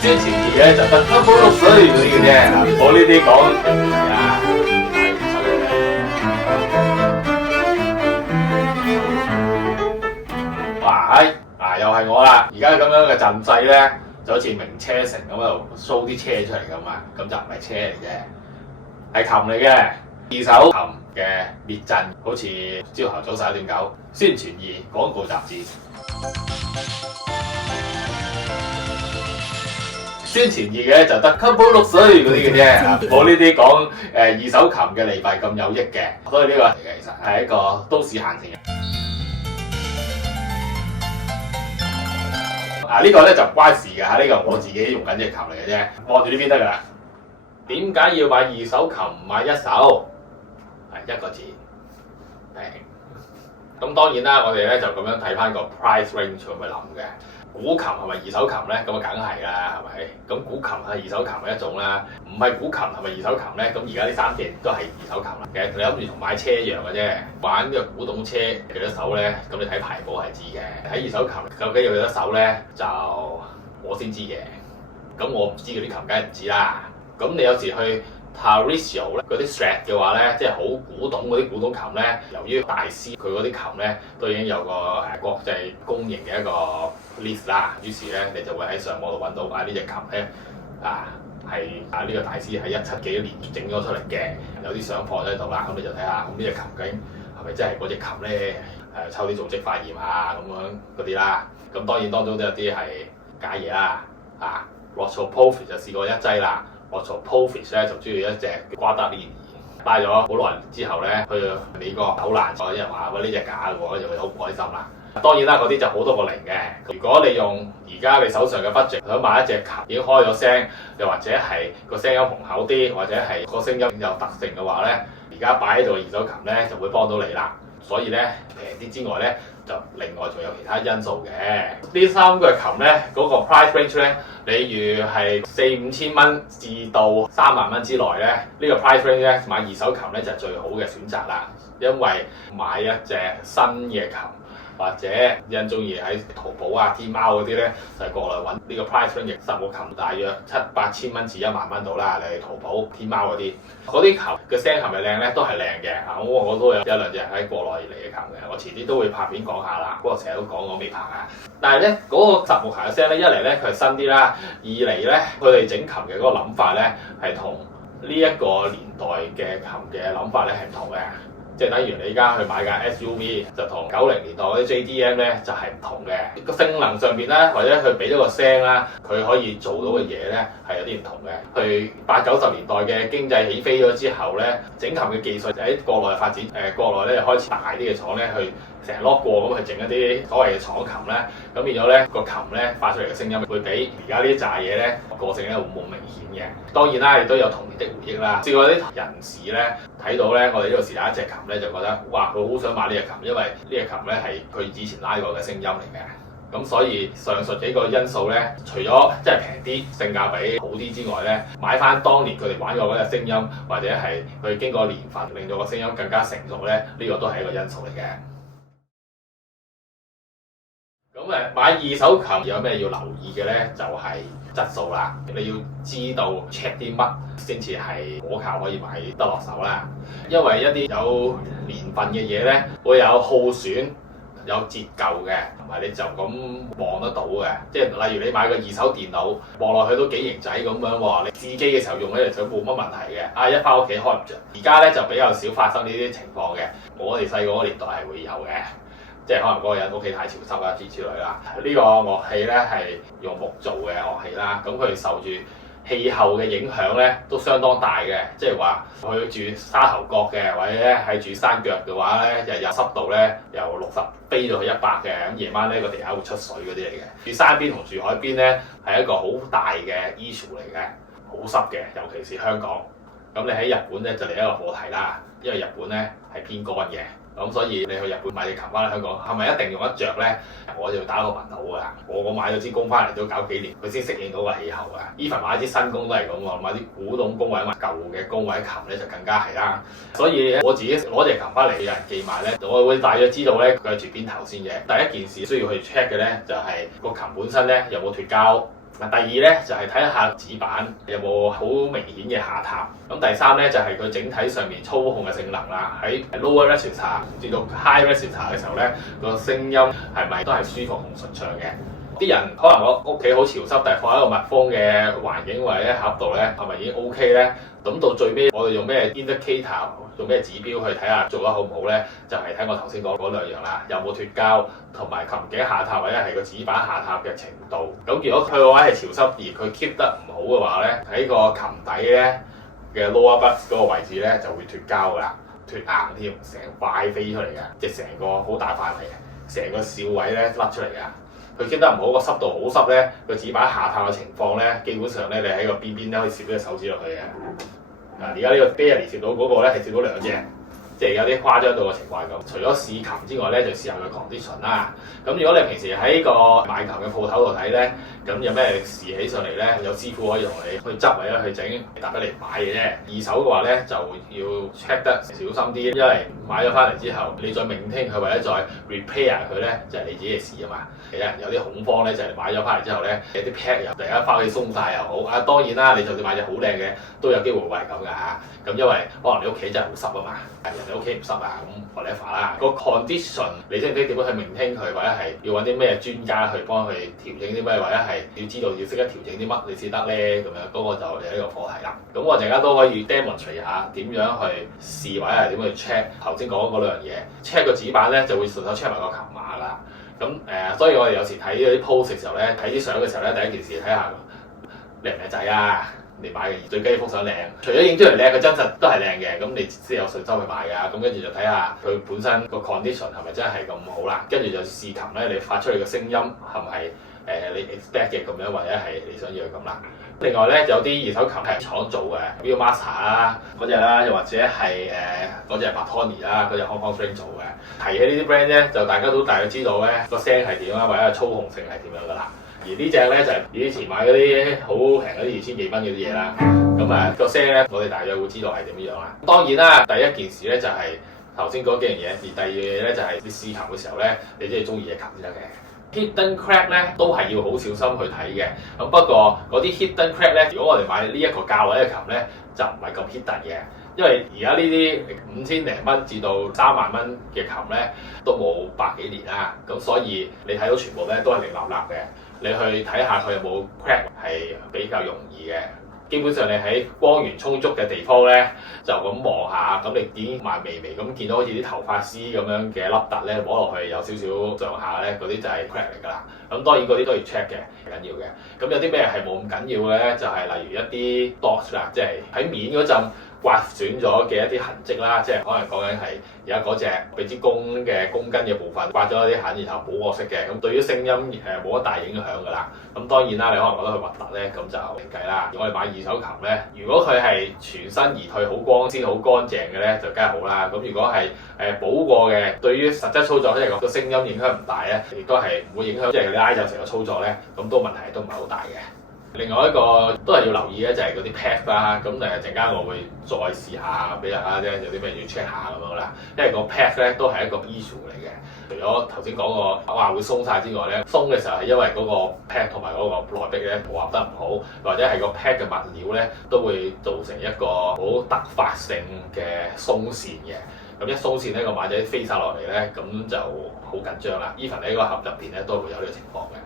宣傳易嘅就得香港綠水嗰啲嘅啫，我呢啲講係啊。哇係又係我啦！而家咁樣嘅陣勢咧，就好似名車城咁喺度 show 啲車出嚟咁嘛，咁就唔係車嚟嘅，係琴嚟嘅，二手琴嘅列陣，好似朝頭早11:09，宣傳易廣告雜誌。宣傳易嘅就得香港綠水嗰啲嘅啫，冇呢啲講二手琴嘅利弊咁有益嘅，所以呢個其實係一個都市閒情。呢個咧就唔關事㗎，呢個我自己用緊隻琴嚟嘅啫，望住呢邊得㗎啦。點解要買二手琴唔買一手？係一個字，平。咁當然啦，我哋咧就咁樣睇翻個 price range 咁去諗嘅。古琴係咪二手琴咧？咁啊梗係啦，係咪？咁古琴係二手琴嘅一種啦，唔係古琴係咪二手琴咧？咁而家呢3件都係二手琴啦。其實你諗住同買車一樣嘅啫，玩呢個古董車幾多手咧？咁你睇牌簿係知嘅。睇二手琴究竟有幾多手咧？就我先知嘅。咁我唔知嗰啲琴梗係唔知啦。咁你有時去Tarisio 咧嗰啲 Strat 嘅話咧，即係好古董嗰啲古董琴咧，由於大師佢嗰啲琴咧都已經有個國際公認嘅一個 list 啦，於是咧你就會喺上網度揾到呢隻琴咧係呢個大師喺17幾年整咗出嚟嘅，有啲相放喺度啦，咁你就睇下咁呢隻琴究竟係咪真係嗰隻琴咧？抽啲組織化驗啊咁樣嗰啲啦，咁當然當中都有啲係假嘢啦，Rostropovich 就試過一劑啦。Rostropovich 咧就中意一隻瓜德連尼，帶咗好耐之後咧去美國好難咗，有人話喂呢隻假嘅喎，就會好唔開心啦。當然啦，嗰啲就好多個零嘅。如果你用而家你手上嘅 budget 想買一隻琴已經開咗聲，又或者係個聲音雄厚啲，或者係個聲音有特性嘅話咧，而家擺喺度嘅二手琴咧就會幫到你啦。所以咧平啲之外咧，就另外仲有其他因素嘅。呢3個琴咧嗰個 price range 咧，例如係4、5千蚊至到3萬蚊之內咧，呢個 price range 咧買二手琴咧就係最好嘅選擇啦。因為買一隻新嘅琴，或者人中意喺淘寶啊、天貓嗰啲咧，就係過來揾呢個 price range 10個琴，大約7、8千蚊至1萬蚊度啦。你去淘寶、天貓嗰啲琴嘅聲係咪靚咧？都係靚嘅。我都有1、2隻喺國內嚟嘅琴嘅，我遲啲都會拍片講下啦。不過成日都講我未拍啊。但係咧嗰個實木琴嘅聲咧，一嚟咧佢係新啲啦，二嚟咧佢哋整琴嘅嗰個諗法咧係同呢一個年代嘅琴嘅諗法咧係唔同嘅。即係等於你而家去買架 SUV 就同90年代嗰啲 JDM 咧就係唔同嘅，個性能上邊咧或者佢俾咗個聲啦，佢可以做到嘅嘢咧係有啲唔同嘅。去80、90年代嘅經濟起飛咗之後咧，整琴嘅技術就喺國內發展，國內咧就開始大啲嘅廠咧去成日攞過咁去整一啲所謂嘅廠琴咧，咁變咗咧個琴咧發出嚟嘅聲音會比而家呢一紮嘢咧個性咧會冇明顯嘅。當然啦，亦都有童年的回憶啦。試過啲人士咧睇到咧，我哋呢度是但一隻琴咧，就覺得哇，佢好想買呢隻琴，因為呢隻琴咧係佢以前拉過嘅聲音嚟嘅。咁所以上述幾個因素咧，除咗即係平啲、性價比好啲之外咧，買翻當年佢哋玩過嗰隻聲音，或者係佢經過年份令到個聲音更加成熟咧，呢個都係一個因素嚟嘅。咁買二手琴有咩要留意嘅咧？就係質素啦。你要知道 check 啲乜先至係可靠，可以買得落手啦。因為一啲有年份嘅嘢咧，會有耗損、有折舊嘅，同埋你就咁望得到嘅。即係例如你買個二手電腦，望落去都幾型仔咁樣喎。你試機嘅時候用咧就冇乜問題嘅。一翻屋企開唔着。而家咧就比較少發生呢啲情況嘅。我哋細個嗰年代係會有嘅。即係可能嗰個人屋企太潮濕啊之類啦。呢個樂器咧係用木做嘅樂器啦，咁佢受住氣候嘅影響咧都相當大嘅。即係話佢住沙頭角嘅，或者係住山腳嘅話咧，日濕度咧由60飛到去100嘅，咁夜晚咧個地下會出水嗰啲嚟嘅。住山邊同住海邊咧係一個好大嘅 issue 嚟嘅，好濕嘅，尤其是香港。咁你喺日本咧就嚟一個課題啦，因為日本咧係偏乾嘅。咁所以你去日本買隻琴翻嚟香港，係咪一定用得着咧？我就打個問號㗎。我買咗支弓翻嚟都搞幾年，佢先適應到個氣候啊。even 買支新弓都係咁喎，買啲古董弓或者舊嘅弓或者琴咧就更加係啦。所以我自己攞隻琴翻嚟，有人寄賣咧，我會大約知道咧佢係住邊頭先嘅。第一件事需要去 check 嘅咧就係個琴本身咧有冇脫膠。第二咧就係睇下指板有冇好明顯嘅下塌。咁第三咧就係佢整體上面操控嘅性能啦。喺 lower register 至到 high register 嘅時候咧，個聲音係咪都係舒服同順暢嘅？啲人可能我屋企好潮濕，但係放喺一個密封嘅環境或者盒度咧，係咪已經 OK 咧？咁到最尾我哋用咩 indicator， 用咩指標去睇下做得好唔好咧？就係睇我頭先講嗰兩樣啦，有冇脫膠同埋琴頸下塌或者係個指板下塌嘅程度。咁如果佢個位係潮濕而佢 keep 得唔好嘅話咧，喺個琴底咧嘅 lower buds 嗰個位置咧就會脫膠㗎啦，脫硬添，成塊飛出嚟嘅，即係成個好大塊嚟嘅，成個笑位咧甩出嚟㗎。佢 keep 得唔好，個濕度好濕咧，個指板下塌嘅情況咧，基本上咧你喺個邊邊咧可以攝咗隻手指落去嘅。而家呢個 barely 攝到嗰個咧係攝到兩隻，即係有啲誇張到嘅情況咁。除咗試琴之外咧，就試下佢 condition 啦。咁如果你平時喺個買琴嘅鋪頭度睇咧，咁有咩事起上嚟咧，有師傅可以同你去執或者去整，搭得嚟買嘅啫。二手嘅話咧就要 check 得小心啲，因為買咗翻嚟之後，你再 maintain佢或者再 repair 佢咧，就係你自己嘅事啊嘛。其實有啲恐慌咧，就係買咗翻嚟之後咧，有啲 pad 又突然間翻去鬆晒又好。啊，當然啦，你就算買隻好靚嘅，都有機會會係咁㗎嚇。咁因為可能你屋企真係好濕啊嘛，人哋屋企唔濕啊，咁 whatever 啦。個 condition 你識唔識點樣去maintain佢，或者係要揾啲咩專家去幫佢調整啲咩，或者係要知道要識得調整啲乜你先得咧咁樣，嗰個就係一個課題啦。咁我陣間都可以 demonstrate 下點樣去試或者係點樣去 check 頭先講嗰兩樣嘢。check 個指板咧就會順手 check 埋個琴碼啦。咁所以我哋有時睇嗰啲 post 嘅時候咧，睇啲相嘅時候咧，第一件事睇下靚唔靚仔啊！你買嘅最緊要幅相靚，除咗影出嚟靚，佢真實都係靚嘅，咁你先有信心去買㗎。咁跟住就睇下佢本身個 condition 係咪真係咁好啦。跟住就試琴咧，你發出嚟嘅聲音係咪你 expect 嘅咁樣，或者係你想要咁啦。另外咧，有啲二手琴係廠做嘅，Viewmaster 啦嗰隻啦，又或者係嗰隻 Bartoni 啦，嗰隻 Hong Kong String 做嘅。提起呢啲 brand 咧，就大家都大約知道咧個聲係點啦，或者係操控性係點樣㗎啦。而呢隻咧就係以前買嗰啲好平嗰啲2000幾蚊嗰啲嘢啦，咁個聲咧我哋大約會知道係點樣啦。當然啦，第一件事咧就係頭先嗰幾樣嘢，而第二樣嘢咧就係你試琴嘅時候咧，你真係中意隻琴先得嘅。Hidden crack 咧都係要好小心去睇嘅。咁不過嗰啲 hidden crack 咧，如果我哋買呢一個價位嘅琴咧，就唔係咁 hidden 嘅。因為而家呢啲5000零蚊至到3萬蚊嘅琴咧，都冇百幾年啦，咁所以你睇到全部咧都係零立立嘅。你去睇下佢有冇 crack 係比較容易嘅。基本上你喺光源充足嘅地方咧，就咁望下，咁你已經慢微微咁見到好似啲頭髮絲咁樣嘅凹凸咧，摸落去有少少上下咧，嗰啲就係 crack 嚟㗎啦。咁當然嗰啲都要 check 嘅，緊要嘅。咁有啲咩係冇咁緊要嘅咧？就係例如一啲 dots 啦，即係喺面嗰陣刮損咗嘅一啲痕跡啦，即係可能講緊係而家嗰隻俾支弓嘅弓根嘅部分刮咗一啲痕，然後冇過色嘅，咁對於聲音冇乜大影響㗎啦。咁當然啦，你可能覺得佢核突咧，咁就另計啦。如果我哋買二手琴咧，如果佢係全身而退、好光鮮、好乾淨嘅咧，就梗係好啦。咁如果係補過嘅，對於實質操作即係個聲音影響唔大咧，亦都係唔會影響即係你拉就成個操作咧，咁都問題都唔係好大嘅。另外一個都係要留意嘅就係嗰啲 pad 啦，咁陣間我會再試下俾大家啫，有啲咩要 check 下咁樣啦。因為個 pad 咧都係一個 issue 嚟嘅。除咗頭先講個話會鬆晒之外咧，鬆嘅時候係因為嗰個 pad 同埋嗰個內壁咧磨合得唔好，或者係個 pad 嘅物料咧都會造成一個好突發性嘅鬆線嘅。咁一鬆線咧個馬仔飛晒落嚟咧，咁就好緊張啦。even 喺個盒入邊咧都會有呢個情況嘅。